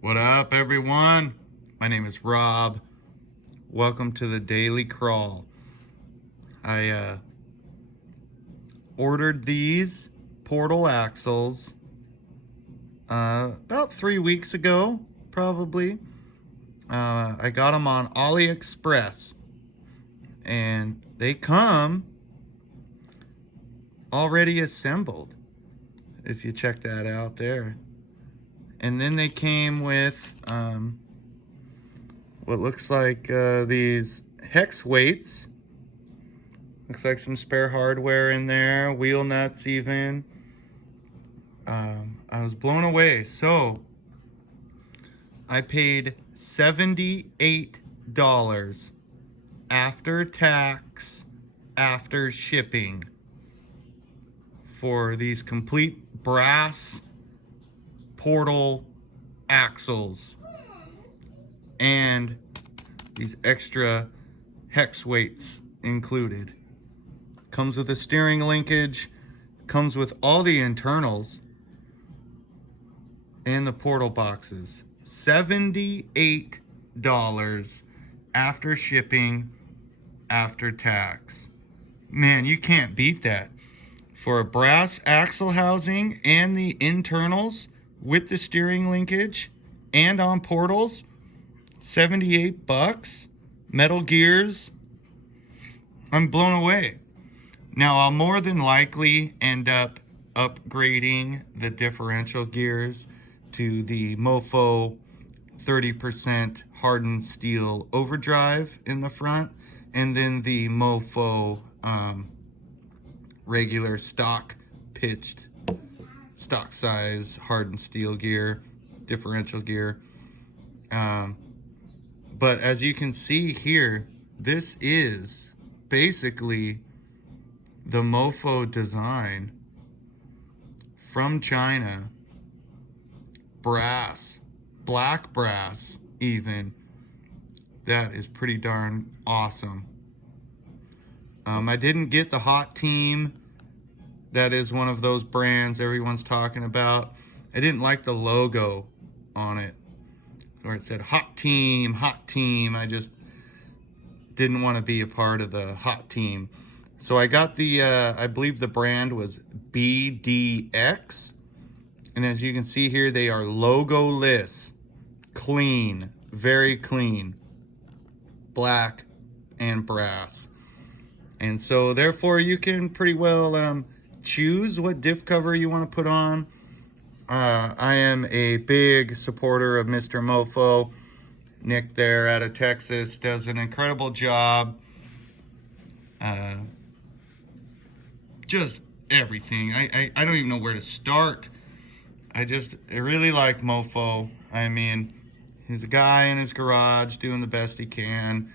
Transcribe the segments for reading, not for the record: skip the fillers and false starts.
What up, everyone? My name is Rob. Welcome to the Daily Crawl. I ordered these portal axles about 3 weeks ago, probably. I got them on AliExpress, and they come already assembled, if you check that out there. And then they came with what looks like these hex weights. Looks like some spare hardware in there, wheel nuts even. I was blown away. So I paid $78 after tax, after shipping, for these complete brass portal axles and these extra hex weights included. Comes with a steering linkage, comes with all the internals and the portal boxes. $78 after shipping, after tax. Man, you can't beat that. For a brass axle housing and the internals with the steering linkage and on portals, $78, metal gears. I'm blown away. Now, I'll more than likely end up upgrading the differential gears to the Mofo 30% hardened steel overdrive in the front, and then the Mofo regular stock pitched, stock size hardened steel gear, differential gear. But as you can see here, this is basically the Mofo design from China. Brass, black brass even. That is pretty darn awesome. I didn't get the Hot Team. That is one of those brands everyone's talking about. I didn't like the logo on it, where it said Hot Team, Hot Team. I just didn't want to be a part of the Hot Team. So I got the, I believe the brand was BDX. And as you can see here, they are logo-less, clean, very clean, black and brass. And so therefore you can pretty well choose what diff cover you want to put on. I am a big supporter of Mr. Mofo. Nick there out of Texas does an incredible job. Just everything. I don't even know where to start. I really like Mofo. I mean, he's a guy in his garage doing the best he can.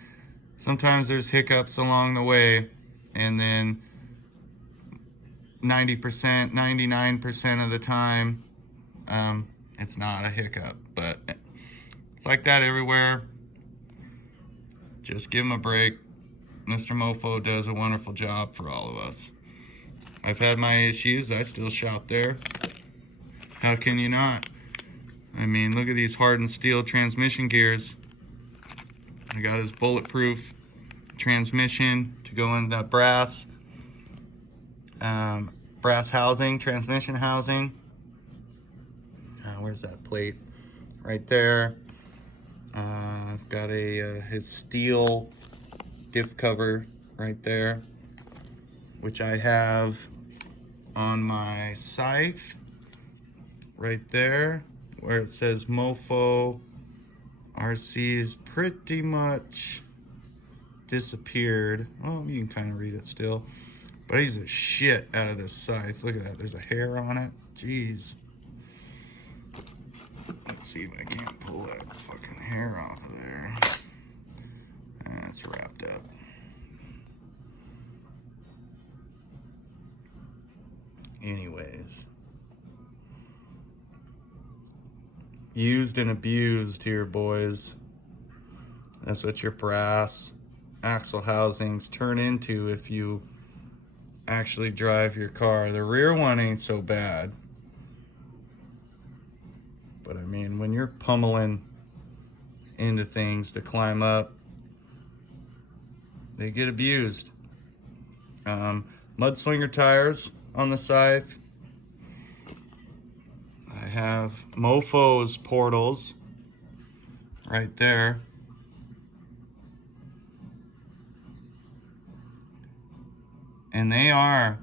Sometimes there's hiccups along the way, and then 90%, 99% of the time, it's not a hiccup, but it's like that everywhere. Just give him a break. Mr. Mofo does a wonderful job for all of us. I've had my issues. I still shop there. How can you not? I mean, look at these hardened steel transmission gears. I got his bulletproof transmission to go in the brass housing, transmission housing. Where's that plate? Right there. I've got his steel diff cover right there, which I have on my Scythe right there, where it says Mofo RC is pretty much disappeared. Well, you can kind of read it still, but he's a shit out of this Scythe. Look at that, there's a hair on it. Jeez. Let's see if I can't pull that fucking hair off of there. It's wrapped up. Anyways. Used and abused here, boys. That's what your brass axle housings turn into if you actually drive your car. The rear one ain't so bad. But I mean, when you're pummeling into things to climb up, they get abused. Mudslinger tires on the Scythe. I have Mofo's portals right there. And they are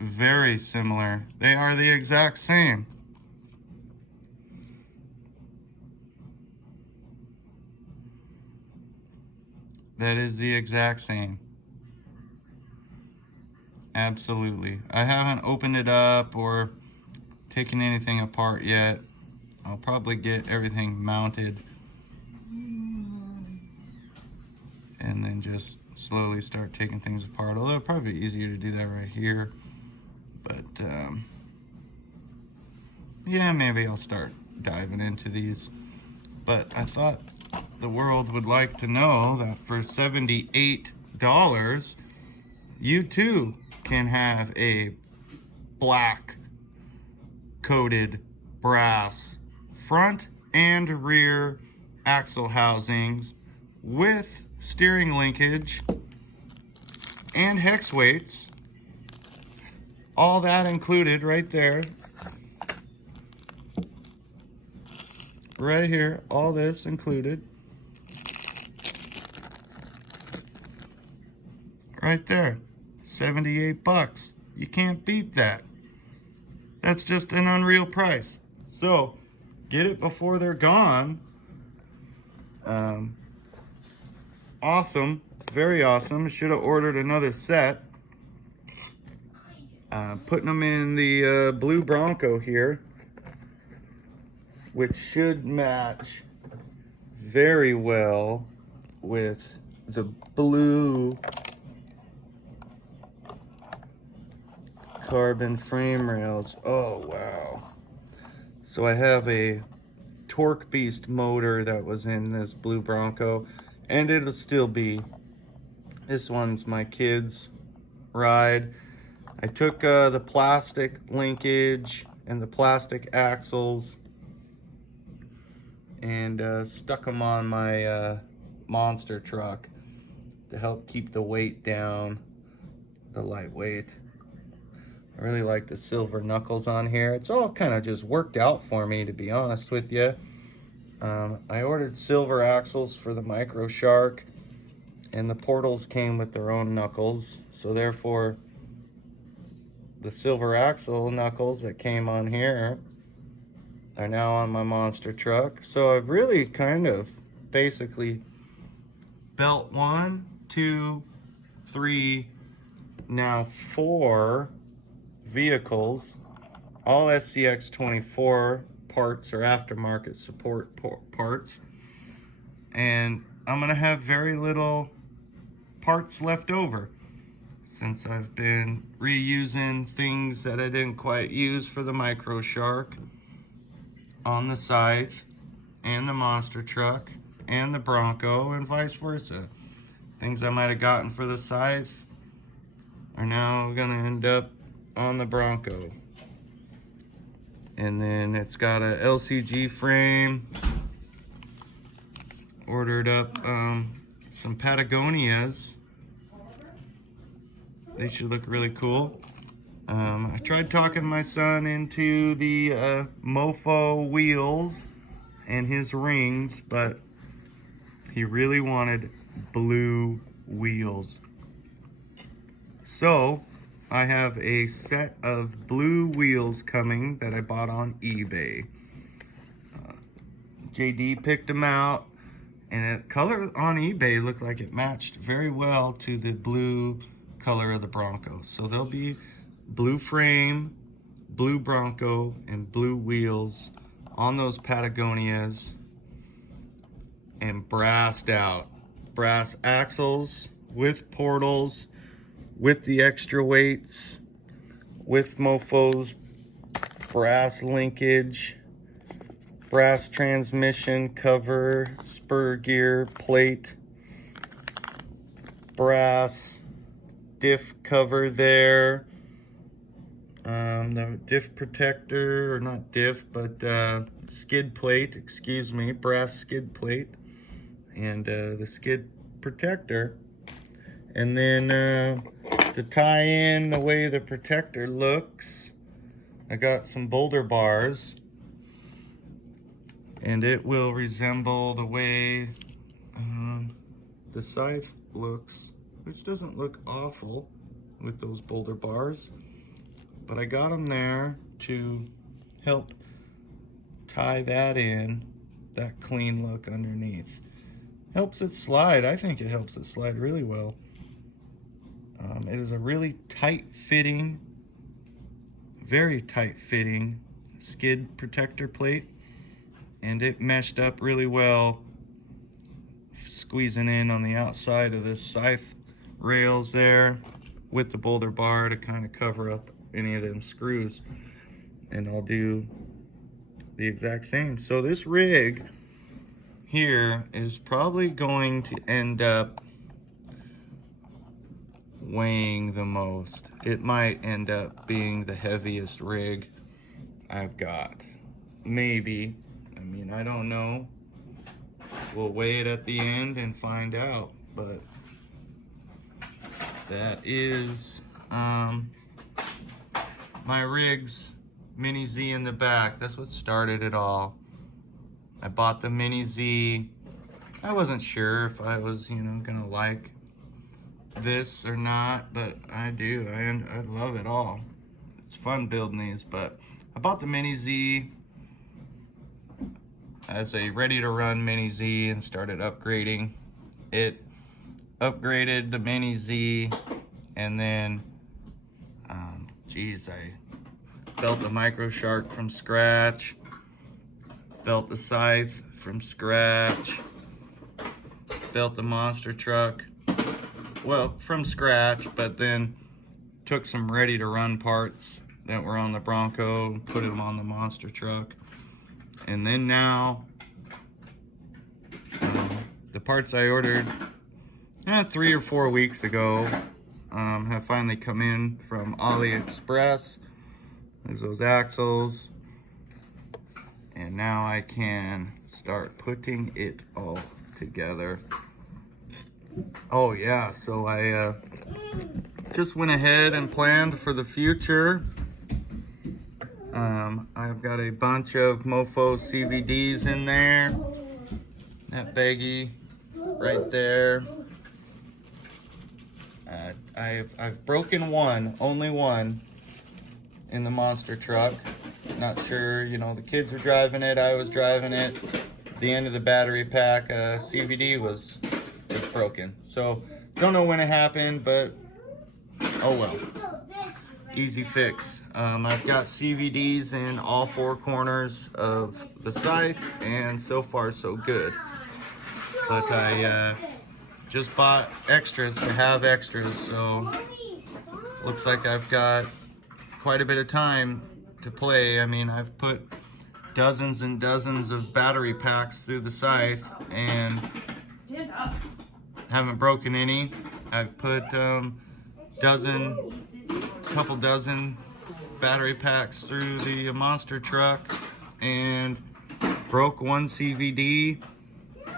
very similar. They are the exact same. That is the exact same. Absolutely. I haven't opened it up or taken anything apart yet. I'll probably get everything mounted and then just slowly start taking things apart. Although it'd probably be easier to do that right here. But yeah, maybe I'll start diving into these. But I thought the world would like to know that for $78, you too can have a black coated brass front and rear axle housings with steering linkage and hex weights. All that included right there. Right here, all this included. Right there, 78 bucks. You can't beat that. That's just an unreal price. So, get it before they're gone. Awesome, very awesome. Should have ordered another set. Putting them in the blue Bronco here, which should match very well with the blue carbon frame rails. Oh wow. So I have a Torque Beast motor that was in this blue Bronco, and it'll still be. This one's my kids' ride. I took the plastic linkage and the plastic axles and stuck them on my monster truck to help keep the weight down, the lightweight. I really like the silver knuckles on here. It's all kind of just worked out for me, to be honest with you. I ordered silver axles for the Micro Shark, and the portals came with their own knuckles, so therefore the silver axle knuckles that came on here are now on my monster truck. So I've really kind of basically built 1, 2, 3, now 4 vehicles, all SCX24 parts or aftermarket support parts, and I'm gonna have very little parts left over since I've been reusing things that I didn't quite use for the Micro Shark on the Scythe and the monster truck and the Bronco, and vice versa. Things I might have gotten for the Scythe are now gonna end up on the Bronco. And then it's got a LCG frame. Ordered up some Patagonias. They should look really cool. I tried talking my son into the Mofo wheels and his rings, but he really wanted blue wheels. So I have a set of blue wheels coming that I bought on eBay. JD picked them out, and the color on eBay looked like it matched very well to the blue color of the Bronco. So there'll be blue frame, blue Bronco, and blue wheels on those Patagonias, and brassed out. Brass axles with portals, with the extra weights, with Mofo's brass linkage, brass transmission cover, spur gear plate, brass diff cover there, the diff protector, or not diff, but skid plate, excuse me, brass skid plate, and the skid protector. And then to tie in the way the protector looks, I got some boulder bars, and it will resemble the way the Scythe looks, which doesn't look awful with those boulder bars. But I got them there to help tie that in, that clean look underneath. Helps it slide. I think it helps it slide really well. It is a really tight fitting, very tight fitting skid protector plate, and it meshed up really well, squeezing in on the outside of this Scythe rails there with the boulder bar to kind of cover up any of them screws. And I'll do the exact same. So this rig here is probably going to end up weighing the most. It might end up being the heaviest rig I've got. Maybe. I mean, I don't know. We'll weigh it at the end and find out. But that is my rig's Mini Z in the back. That's what started it all. I bought the Mini Z. I wasn't sure if I was, gonna like this or not, but I do. I love it all. It's fun building these, but I bought the Mini Z as a ready-to-run Mini Z and started upgrading it. Upgraded the Mini Z, and then, I built the Micro Shark from scratch, built the Scythe from scratch, built the monster truck, well, from scratch, but then took some ready-to-run parts that were on the Bronco and put them on the monster truck. And then now, the parts I ordered 3 or 4 weeks ago have finally come in from AliExpress. There's those axles. And now I can start putting it all together. Oh yeah, so I just went ahead and planned for the future. I've got a bunch of Mofo CVDs in there. That baggie right there. I've broken one, only one, in the monster truck. Not sure, the kids were driving it, I was driving it. At the end of the battery pack, CVD was broken. So, don't know when it happened, but oh well. Easy fix. I've got CVDs in all 4 corners of the Scythe, and so far so good. But I just bought extras to have extras, so looks like I've got quite a bit of time to play. I mean, I've put dozens and dozens of battery packs through the Scythe and haven't broken any. I've put couple dozen battery packs through the monster truck and broke one CVD,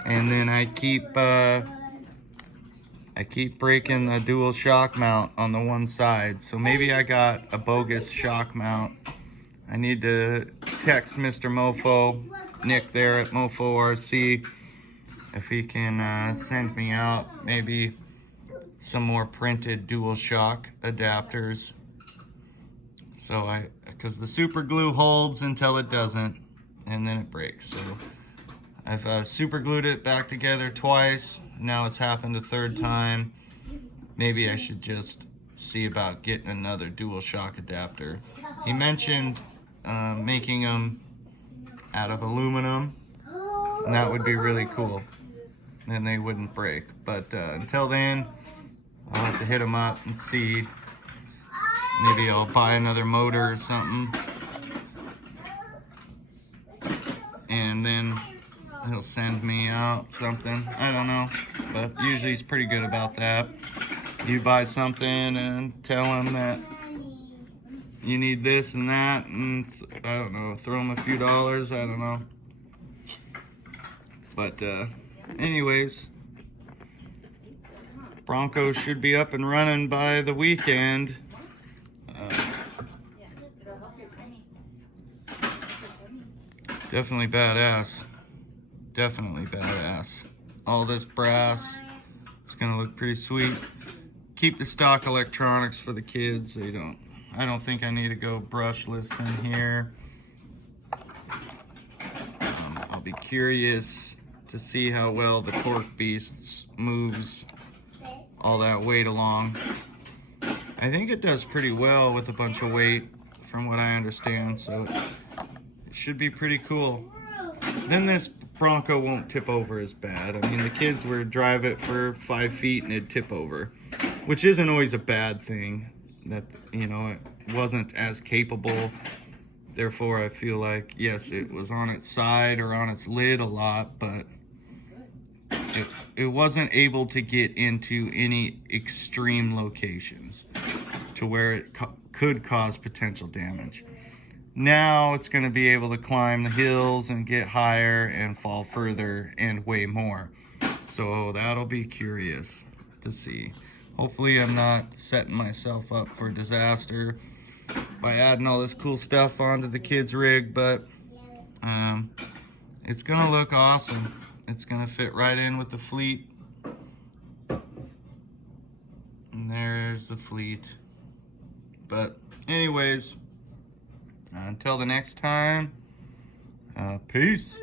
and then I keep breaking the dual shock mount on the one side. So maybe I got a bogus shock mount. I need to text Mr. Mofo, Nick there at Mofo RC, if he can send me out maybe some more printed dual shock adapters. So because the super glue holds until it doesn't, and then it breaks. So I've super glued it back together twice. Now it's happened a 3rd time. Maybe I should just see about getting another dual shock adapter. He mentioned making them out of aluminum, and that would be really cool. Then they wouldn't break. But until then, I'll have to hit them up and see. Maybe I'll buy another motor or something, and then he'll send me out something. I don't know, but usually he's pretty good about that. You buy something and tell him that you need this and that, and I don't know, throw them a few dollars, I don't know. But anyways, Bronco should be up and running by the weekend. Definitely badass. Definitely badass. All this brass. It's gonna look pretty sweet. Keep the stock electronics for the kids. I don't think I need to go brushless in here. I'll be curious to see how well the Torque Beast moves all that weight along. I think it does pretty well with a bunch of weight from what I understand, so it should be pretty cool. Then this Bronco won't tip over as bad. I mean, the kids would drive it for 5 feet and it'd tip over, which isn't always a bad thing. That, you know, it wasn't as capable. Therefore, I feel like, yes, it was on its side or on its lid a lot, but it wasn't able to get into any extreme locations to where it could cause potential damage. Now it's going to be able to climb the hills and get higher and fall further and weigh more. So that'll be curious to see. Hopefully I'm not setting myself up for disaster by adding all this cool stuff onto the kids' rig, but it's going to look awesome. It's going to fit right in with the fleet. And there's the fleet. But anyways, until the next time, peace.